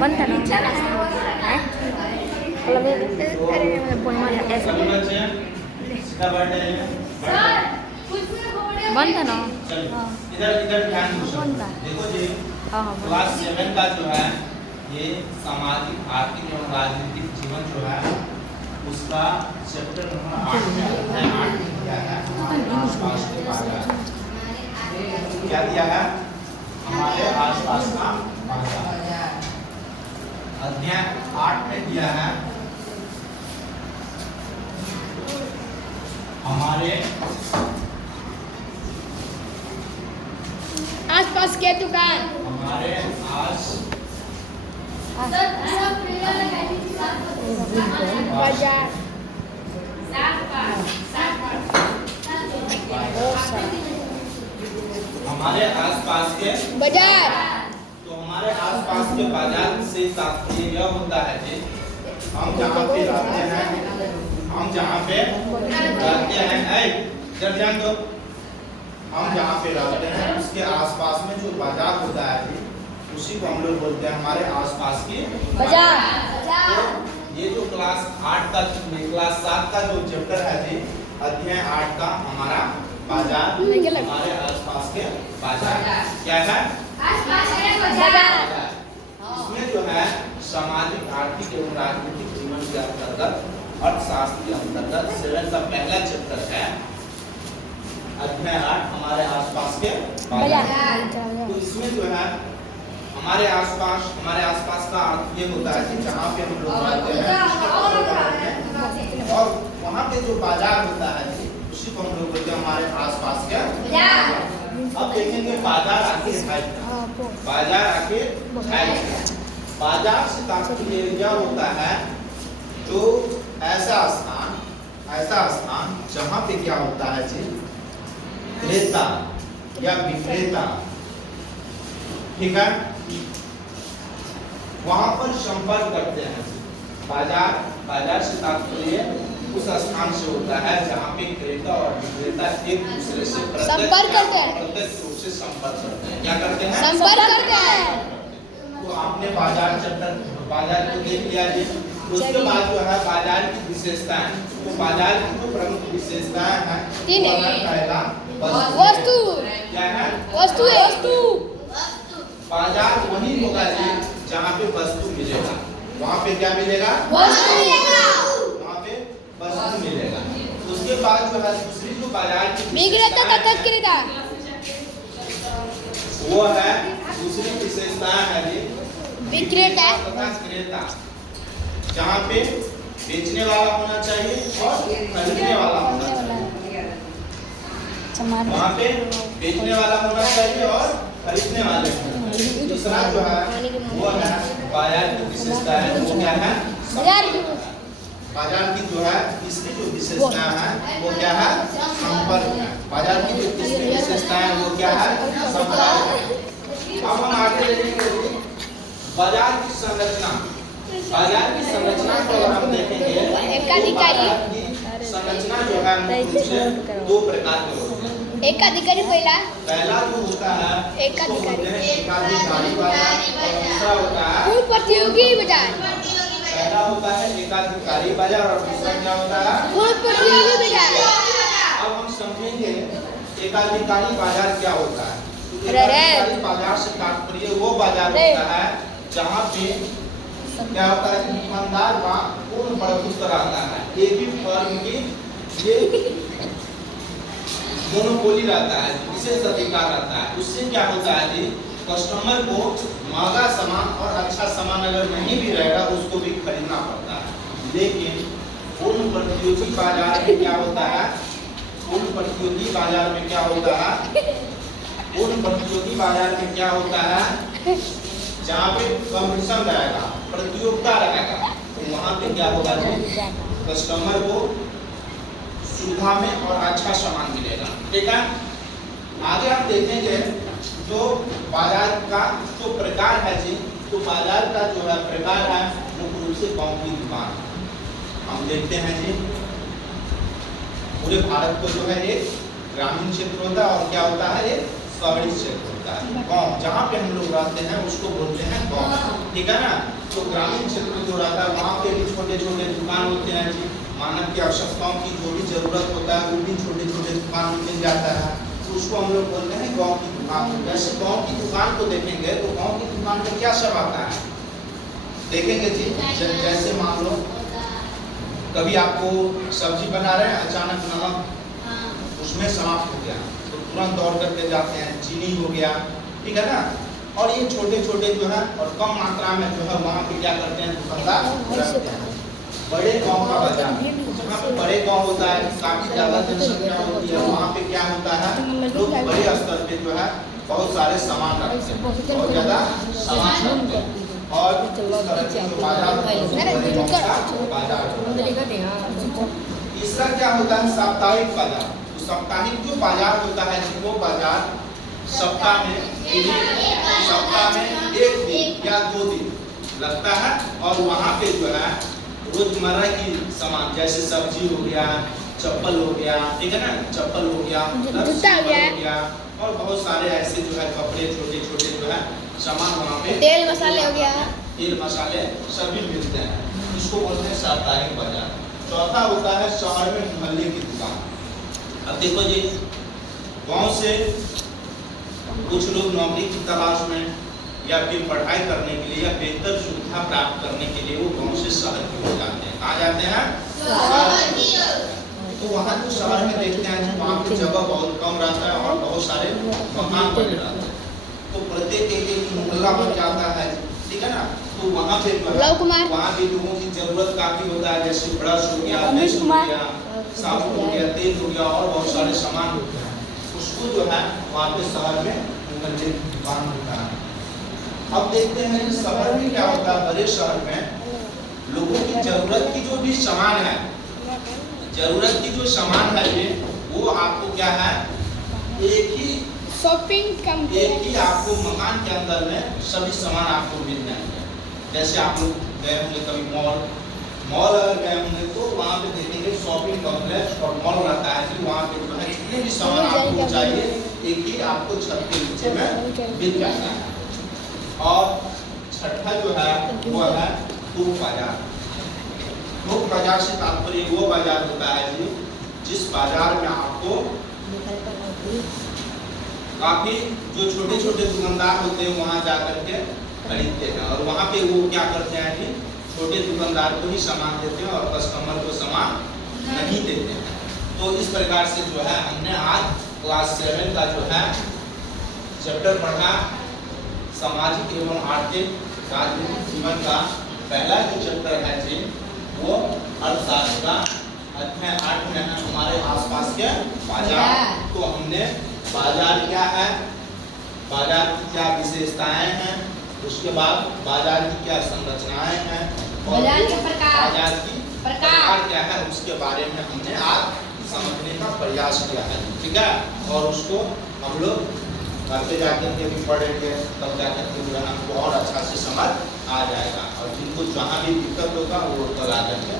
बंद था ना है मतलब अरे मतलब बोल मार ऐसे बंद था ना इधर इधर ध्यान दो देखो जी हाँ क्लास 7 का जो है ये सामाजिक आर्थिक एवं राजनीतिक जीवन जो है उसका चैप्टर नंबर 8 में आता है 8 में क्या है आसपास के बाजार क्या दिया है हमारे आसपास का बाजार अध्याय 8 में दिया है हमारे आसपास के दुकान हमारे आस बाजार हमारे आसपास के बाजार तो हमारे आसपास के बाजार से तात्पर्य यह होता है कि हम जहाँ पे रहते हैं जब ध्यान दो हम जहाँ पे रहते हैं उसके आसपास में जो बाजार होता है जी उसी को हम लोग बोलते हैं हमारे आसपास के बाजार तो ये जो क्लास 7 का जो चैप्टर है जी अध्याय 8 का हमारा बाजार हमारे आसपास के बाजार क्या है इसमें जो है सामाजिक आर्थिक एवं राजनीतिक जीवन के अंतर्गत अर्थशास्त्र के अंतर्गत 7 का पहला चैप्टर है अध्याय 8 हमारे आसपास के बाजार तो इसमें जो है हमारे आसपास का अर्थ ये होता है कि जहाँ पे हम लोग रहते हैं और वहाँ पे जो बाजार होता है उसी को हम लोग बोलते हैं हमारे आसपास के अब देखेंगे बाजार आखिर है बाजार से तात्पर्य यह होता है जो ऐसा स्थान जहाँ पे क्या होता है जी क्रेता या विक्रेता ठीक है वहां पर संपर्क करते हैं बाजार से तात्पर्य उस स्थान से होता है जहाँ पे क्रेता और विक्रेता एक दूसरे से प्रत्यक्ष रूप से संपर्क करते हैं क्या करते हैं तो आपने बाजार को देख लिया जी उसके बाद जो है बाजार की विशेषताएं तो बाजार की जो प्रमुख विशेषताएं हैं पहला वस्तु क्या है वस्तु बाजार वही होगा जी जहाँ पे वस्तु मिलेगा वहाँ पे क्या मिलेगा वहाँ पे वस्तु मिलेगा उसके बाद जो है दूसरी जो बाजार की वो है दूसरी विशेषताएं है जी विक्रेता तथा क्रेता जहाँ पे बेचने वाला होना चाहिए और खरीदने वाला होना चाहिए वहाँ पे बेचने वाला होना चाहिए और खरीदने वाले दूसरा जो है वो है बाजार की विशेषता है वो क्या है बाजार की जो है तीसरी जो विशेषता है वो क्या है संपर्क है बाजार की जो तीसरी विशेषता है वो क्या है संपर्क है अब हम आगे देखेंगे बाजार की संरचना को अगर हम देखेंगे संरचना जो है दो प्रकार की होती है एकाधिकारी पहला जो होता है एकाधिकारी बाजार और दूसरा होता है प्रतियोगी बाजार पहला होता है एकाधिकारी बाजार और दूसरा क्या होता है प्रतियोगी बाजार अब हम समझेंगे एकाधिकारी बाजार क्या होता है एकाधिकारी बाजार से तात्पर्य वो बाजार होता है जहाँ पे क्या होता है दुकानदार का पूर्ण प्रभुत्व रहता है एक ही फर्म की ये मोनोपोली रहता है विशेष अधिकार रहता है उससे क्या होता है जी कस्टमर को महंगा सामान और अच्छा सामान अगर नहीं भी रहेगा उसको भी खरीदना पड़ता है लेकिन पूर्ण प्रतियोगी बाजार में क्या होता है पूर्ण प्रतियोगी बाजार में क्या होता है जहाँ पे कंपटीशन रहेगा प्रतियोगिता रहेगा तो वहाँ पे क्या होगा जी कस्टमर को सुविधा में और अच्छा सामान मिलेगा ठीक है आगे हम देखेंगे जो बाजार का जो प्रकार है जी तो बाजार का जो है प्रकार है मुख्य रूप से गाँव की दुकान हम देखते हैं जी पूरे भारत को जो है एक ग्रामीण क्षेत्र होता है और क्या होता है एक शहरी क्षेत्र होता है होता है। गांव जहाँ पे हम लोग रहते हैं उसको बोलते हैं गांव, ठीक है ना। तो ग्रामीण क्षेत्र में जो रहता है वहाँ पे भी छोटे छोटे दुकान होते हैं जी, मानव की आवश्यकताओं की जो भी जरूरत होता है वो भी छोटे छोटे दुकान में मिल जाता है, तो उसको हम लोग बोलते हैं गाँव की दुकान। वैसे गाँव की दुकान को देखेंगे तो गाँव की दुकान में क्या सब आता है देखेंगे जी। जैसे मान लो कभी आपको सब्जी बना रहे हैं, अचानक नमक उसमें समाप्त हो गया तो तुरंत दौड़ करके जाते हैं, चीनी हो गया, ठीक है ना। और ये छोटे छोटे जो है और कम मात्रा में जो है वहाँ पे क्या करते हैं दुकानदार रखते हैं। बड़े गांव का बाजार, जहाँ पे बड़े गांव होता है, काफी ज्यादा जनसंख्या होती है, वहाँ पे क्या होता है लोग बड़े स्तर पे जो है बहुत सारे सामान रखते हैं, बहुत ज्यादा सामान रखते हैं। और इस तरह के जो बाजार तीसरा क्या होता है साप्ताहिक बाजार। तो साप्ताहिक जो बाजार होता है वो बाजार सप्ताह में एक दिन या 2 दिन लगता है, और वहाँ पे जो है रोजमर्रा की सामान जैसे सब्जी हो गया, चप्पल हो गया, ठीक है ना, चप्पल हो गया, जूता हो गया, और बहुत सारे ऐसे जो है कपड़े छोटे छोटे जो है सामान वहाँ पे, तेल मसाले हो गया, तेल मसाले सभी मिलते हैं, इसको बोलते हैं साप्ताहिक बाजार। चौथा होता है शहर में मोहल्ले की दुकान। अब देखो जी, गांव से कुछ लोग नौकरी की तलाश में या फिर पढ़ाई करने के लिए या बेहतर सुविधा प्राप्त करने के लिए वो गांव से शहर की ओर जाते हैं। कहाँ जाते हैं? तो वहाँ जो शहर में देखते हैं वहाँ की जगह बहुत कम रहता है और बहुत सारे मकान बने रहते हैं, तो प्रत्येक एक मोहल्ला बन जाता है, ठीक है ना। तो वहाँ पे वहाँ के लोगों की जरूरत काफी होता है, जैसे ब्रश हो गया, पेस्ट हो गया, साबुन हो गया, तेल हो गया और बहुत सारे सामान होते हैं, उसको जो है वहाँ पे शहर में मोहल्ले की दुकान होता है। अब देखते हैं कि शहर में क्या होता है, बड़े शहर में लोगों की जरूरत की जो भी सामान है, जरूरत की जो सामान है ये वो आपको क्या है एक ही आपको मकान के अंदर में सभी सामान आपको मिल जाएंगे। जैसे आप लोग गए होंगे कभी मॉल अगर गए होंगे तो वहाँ पे देखेंगे शॉपिंग कॉम्प्लेक्स और मॉल रहता है कि वहाँ पे जो है जितने भी सामान आपको चाहिए एक ही आपको छत के नीचे में मिल जाता है। और छठा जो है वो है थोक बाजार। थोक बाजार से तात्पर्य वो बाजार होता है जी जिस बाजार में आपको काफी जो छोटे छोटे दुकानदार होते हैं वहाँ जा करके खरीदते हैं, और वहाँ पे वो क्या करते हैं कि छोटे दुकानदार को ही सामान देते हैं और कस्टमर को सामान नहीं देते हैं। तो इस प्रकार से जो है हमने आज क्लास 7 का जो है चैप्टर पढ़ा सामाजिक एवं आर्थिक राजनीतिक जीवन का पहला जो चैप्टर है जी वो अर्थशास्त्र का अध्याय 8 में है हमारे आसपास के बाजार। तो हमने बाजार क्या है, बाजार की क्या विशेषताएं हैं, उसके बाद बाजार की क्या संरचनाएं हैं और बाजार की प्रकार क्या है उसके बारे में हमने आज समझने का प्रयास किया है, ठीक है। और उसको हम लोग घर पे जाकर के भी पढ़ेंगे तब जाकर के जो है हमको और अच्छा से समझ आ जाएगा, और जिनको जहाँ भी दिक्कत होगा वो कल आ जाएंगे।